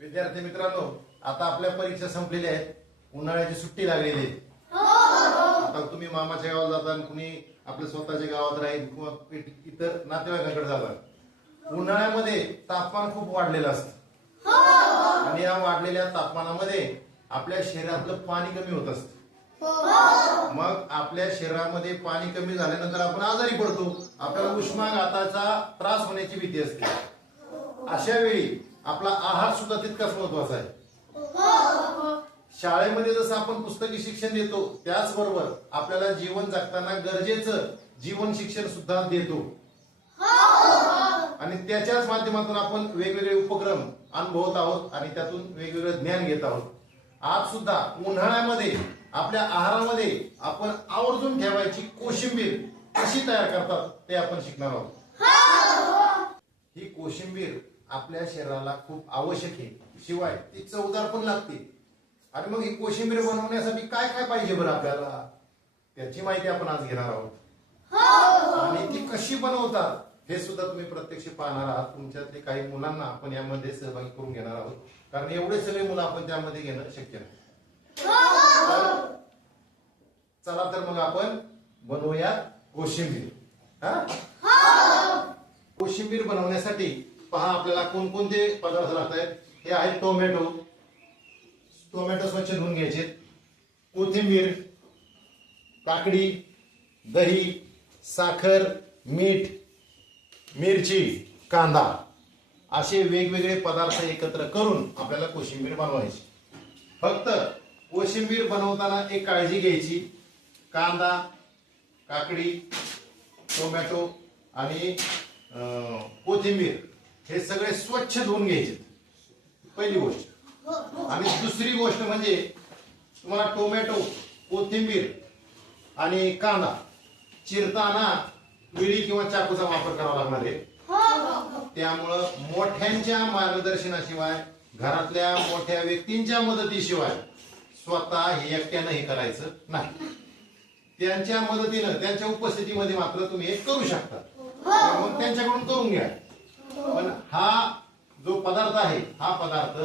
विद्यार्थी मित्रांनो आता आपल्या परीक्षा संपलेल्या आहेत. उन्हाळ्याची सुट्टी लागलेली आहे. आता तुम्ही मामाच्या गावाला जाता कुणी आपल्या स्वतःच्या गावात राहील किंवा इतर नातेवाईकांकडे जातात उन्हाळ्यामध्ये तापमान खूप वाढलेलं असतं. आणि या वाढलेल्या तापमानामध्ये आपल्या शरीरातलं पाणी कमी होत असतं. मग आपल्या शरीरामध्ये पाणी कमी झाल्यानंतर आपण आजारी पडतो. आपल्याला उष्माघाताचा त्रास होण्याची भीती असते. अशा वेळी आपला आहार सुद्धा तितकाच महत्त्वाचा आहे. शाळेमध्ये जसं आपण पुस्तकी शिक्षण देतो त्याचबरोबर आपल्याला जीवन जगताना गरजेचं जीवन शिक्षण सुद्धा देतो. आणि त्याच्याच माध्यमातून आपण वेगवेगळे उपक्रम अनुभवत आहोत आणि त्यातून वेगवेगळं ज्ञान घेत आहोत. आज सुद्धा उन्हाळ्यामध्ये आपल्या आहारामध्ये आपण आवर्जून ठेवायची कोशिंबीर कशी तयार करतात ते आपण शिकणार आहोत. ही कोशिंबीर आपल्या शरीराला खूप आवश्यक आहे. शिवाय ती चवदार पण लागते. आणि मग ही कोशिंबीर बनवण्यासाठी काय काय पाहिजे बरं आपल्याला? त्याची माहिती आपण आज घेणार आहोत. आणि ती कशी बनवतात हे सुद्धा तुम्ही प्रत्यक्ष पाहणार आहात. तुमच्यातले काही मुलांना आपण यामध्ये सहभागी करून घेणार आहोत. कारण एवढे सगळे मुलं आपण त्यामध्ये घेणं शक्य नाही. तर चला तर मग आपण बनवूया कोशिंबीर. हा. कोशिंबीर बनवण्यासाठी पहा आपल्याला कोणकोणते पदार्थ लागत आहेत हे आहेत टोमॅटो. टोमॅटो स्वच्छ धुवून घ्यायचे. कोथिंबीर काकडी दही साखर मीठ मिरची कांदा असे वेगवेगळे पदार्थ एकत्र करून आपल्याला कोशिंबीर बनवायची. फक्त कोशिंबीर बनवताना एक काळजी घ्यायची. कांदा काकडी टोमॅटो आणि कोथिंबीर. हे सगळे स्वच्छ धुवून घ्यायचे. पहिली गोष्ट. आणि दुसरी गोष्ट म्हणजे तुम्हाला टोमॅटो कोथिंबीर आणि कांदा चिरताना विळी किंवा चाकूचा वापर करावा लागणार आहे. त्यामुळं मोठ्यांच्या मार्गदर्शनाशिवाय घरातल्या मोठ्या व्यक्तींच्या मदतीशिवाय स्वतः हे एकट्यानं हे करायचं नाही. त्यांच्या मदतीनं त्यांच्या उपस्थितीमध्ये मात्र तुम्ही हे करू शकता. मग त्यांच्याकडून करून घ्या. पण हा जो पदार्थ आहे हा पदार्थ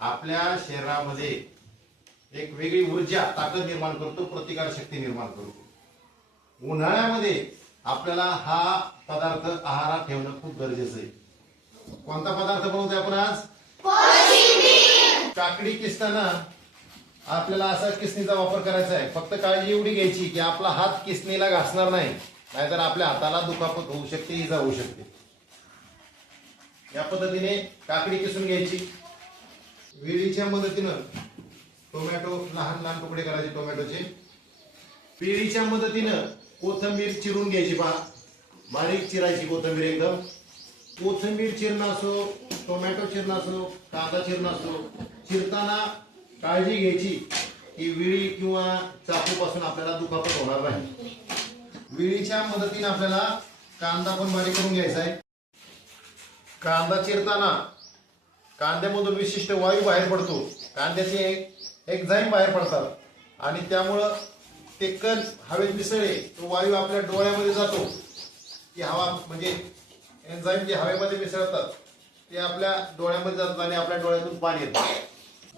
आपल्या शरीरामध्ये एक वेगळी ऊर्जा ताकद निर्माण करतो प्रतिकार शक्ती निर्माण करतो. उन्हाळ्यामध्ये आपल्याला हा पदार्थ आहारात ठेवणं खूप गरजेचं आहे. कोणता पदार्थ बनवतोय आपण आज? काकडी किसताना आपल्याला असा किसनीचा वापर करायचा आहे. फक्त काळजी एवढी घ्यायची की आपला हात किसनीला घासणार नाही नाहीतर आपल्या हाताला दुखापत होऊ शकते इजा होऊ शकते. या पद्धतीने काकडी किसून घ्यायची. विळीच्या मदतीनं टोमॅटो लहान लहान तुकडे करायचे टोमॅटोचे. पिळीच्या मदतीनं कोथंबीर चिरून घ्यायची पहा. बारीक चिरायची कोथंबीर एकदम. कोथिंबीर चिरणं असो टोमॅटो चिरणं असो कांदा चिरणं असो चिरताना काळजी घ्यायची की विळी किंवा चाकूपासून आपल्याला दुखापत होणार नाही. विळीच्या मदतीने आपल्याला कांदा पण बारीक करून घ्यायचा आहे. कांदा चिरताना कांद्यामधून विशिष्ट वायू बाहेर पडतो. कांद्याचे एक एक्झाईम बाहेर पडतात. आणि त्यामुळं ते कण हवेत मिसळले तो वायू आपल्या डोळ्यामध्ये जातो. ती हवा म्हणजे एन्झाईम जे हवेमध्ये मिसळतात ते आपल्या डोळ्यामध्ये जातात आणि आपल्या डोळ्यातून पाणी येतं.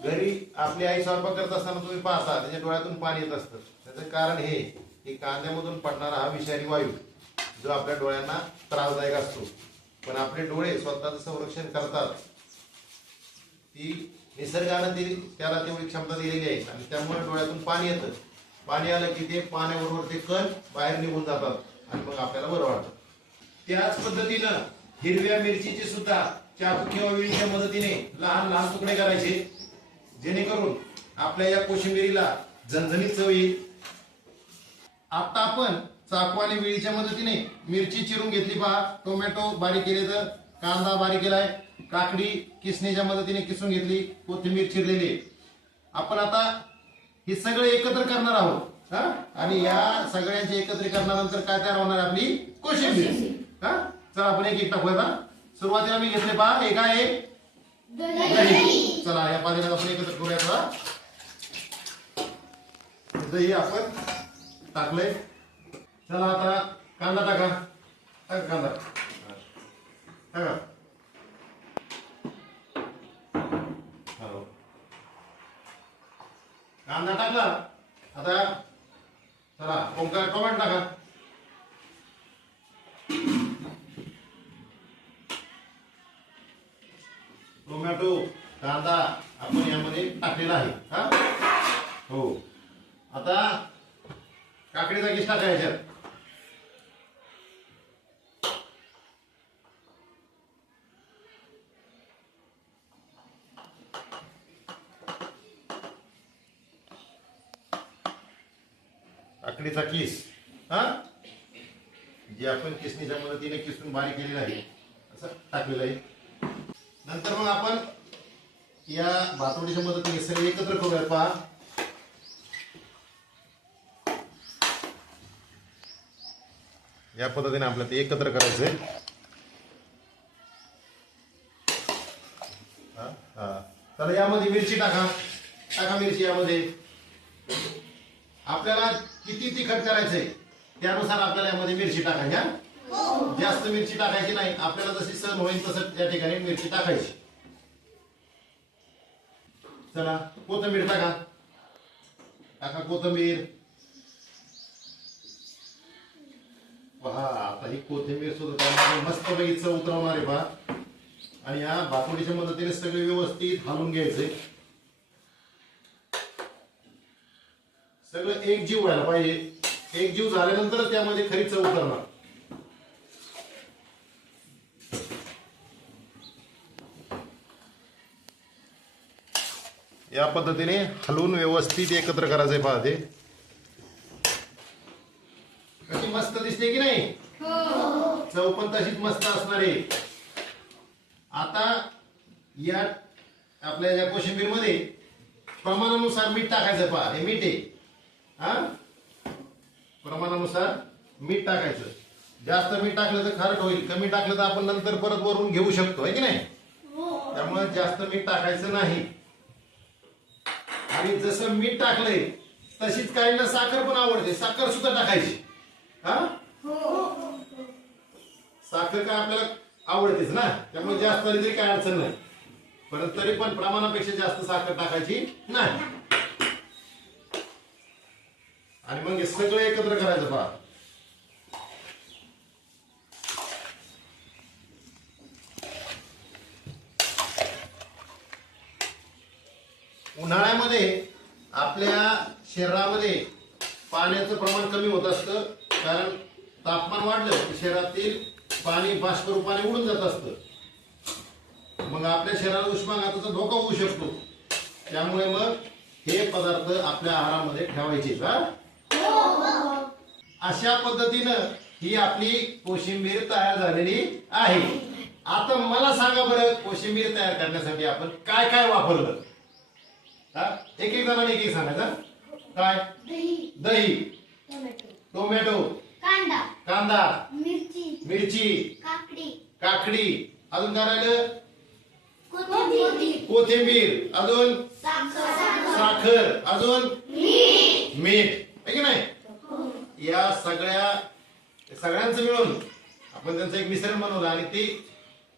घरी आपली आई स्वयंपाक करत असताना तुम्ही पाहता त्याच्या डोळ्यातून पाणी येत असतं. त्याचं कारण हे की कांद्यामधून पडणारा हा विषारी वायू जो आपल्या डोळ्यांना त्रासदायक असतो. पण आपले डोळे स्वतःचं संरक्षण करतात. ती निसर्गानं दिली त्याला तेवढी क्षमता दिलेली आहे. आणि त्यामुळे डोळ्यातून पाणी येतं. पाणी आलं की ते पाण्याबरोबर ते कण बाहेर निघून जातात. आणि मग आपल्याला बरं वाटतं. त्याच पद्धतीनं हिरव्या मिरचीचे सुद्धा चाकू किंवा विळीच्या मदतीने लहान लहान तुकडे करायचे. जेणेकरून आपल्या या कोशिंबिरीला झणझणीत चव येईल. आता आपण चाकू आणि विळीच्या मदतीने मिरची चिरून घेतली पहा. टोमॅटो बारीक केले तर कांदा बारीक केलाय. काकडी किसणीच्या मदतीने किसून घेतली. कोथिंबीर चिरलेली. आपण आता हे सगळे एकत्र करणार आहोत हा? आणि या सगळ्यांचे एकत्रीकरणानंतर काय तयार होणार आपली? कोशिंबीर. हा? चला आपण एक एक टाकूया सुरुवातीला मी घेतले पहा. एक आहे? चला या पाण्याला आपण एकत्र करूया दही आपण टाकलंय. चला आता कांदा टाका. टाका कांदा. टाका. कांदा टाकला. आता चला ओंकार टोमॅटो टाका. टोमॅटो कांदा आपण यामध्ये टाकलेला आहे. हा? हो. आता काकडीचा किस टाकायच्या याच्यात किस. हा? जे आपण किसणीच्या मदतीने किसून बारीक केलेलं आहे असं टाकलेलं आहे. नंतर मग आपण या भातोडीच्या मदतीने सगळे एकत्र करूयात पहा. या पद्धतीने आपल्याला ते एकत्र करायचंय हा, हा. तर यामध्ये मिरची टाका. टाका मिरची यामध्ये. आपल्याला किती तिखट करायचंय? त्यानुसार आपल्याला यामध्ये मिरची टाकायची हा? जास्त मिरची टाकायची नाही. आपल्याला जशी सण होईल तसं त्या ठिकाणी मिरची टाकायची. चला कोथंबीर टाका. टाका कोथंबीर. पहा आता ही कोथिंबीर सुद्धा मस्त पैकी चव उतरवणार आहे पहा. आणि या भातोडीच्या मदतीने सगळे व्यवस्थित घालून घ्यायचे. सगळं एकजीव व्हायला पाहिजे. एकजीव झाल्यानंतर त्यामध्ये खरी चव उतरणार या पद्धतीने हलवून व्यवस्थित एकत्र करायचंय पहा ते. कशी मस्त दिसते की नाही? चव पण तशीच मस्त असणार आहे. आता या आपल्या या कोशिंबीरमध्ये प्रमाणानुसार मीठ टाकायचं पहा. हे मीठ आहे. हा? प्रमाणानुसार मीठ टाकायचं. जास्त मीठ टाकलं तर खारट होईल. कमी टाकलं तर आपण नंतर परत वरून घेऊ शकतो आहे की नाही? त्यामुळे जास्त मीठ टाकायचं नाही. आणि जसं मीठ टाकलंय तशीच काहींना साखर पण आवडते. साखर सुद्धा टाकायची. हा? साखर काय आपल्याला आवडतेच ना? त्यामुळे जास्त तरी काय अडचण नाही. परंतु तरी पण प्रमाणापेक्षा जास्त साखर टाकायची नाही. आणि मग हे सगळं एकत्र करायचं पहा. उन्हाळ्यामध्ये आपल्या शरीरामध्ये पाण्याचं प्रमाण कमी होत असतं कारण तापमान वाढलं की शरीरातील पाणी बाष्प रूपाने उडून जात असतं. मग आपल्या शरीराला उष्माघाताचा धोका होऊ शकतो. त्यामुळे मग हे पदार्थ आपल्या आहारामध्ये ठेवायचे का अशा पद्धतीनं ही आपली कोशिंबीर तयार झालेली आहे. आता मला सांगा बरं कोशिंबीर तयार करण्यासाठी आपण काय काय वापरलं? हा? एक एक जणांनी एक एक सांगायचं काय? दही. टोमॅटो. टोमॅटो. कांदा. कांदा. मिरची. मिरची. काकडी. काकडी. अजून काय राहिलं? कोथिंबीर. अजून? साखर. अजून? मीठ. आहे की नाही? या सगळ्या सगळ्यांचं मिळून आपण त्यांचं एक मिश्रण बनवलं आणि ती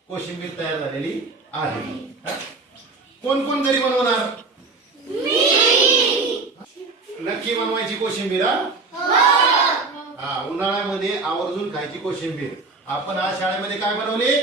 कोशिंबीर तयार झालेली आहे. कोण कोण घरी बनवणार? नक्की बनवायची कोशिंबीर हा? हा उन्हाळ्यामध्ये आवर्जून खायची कोशिंबीर. आपण आज शाळेमध्ये काय बनवली?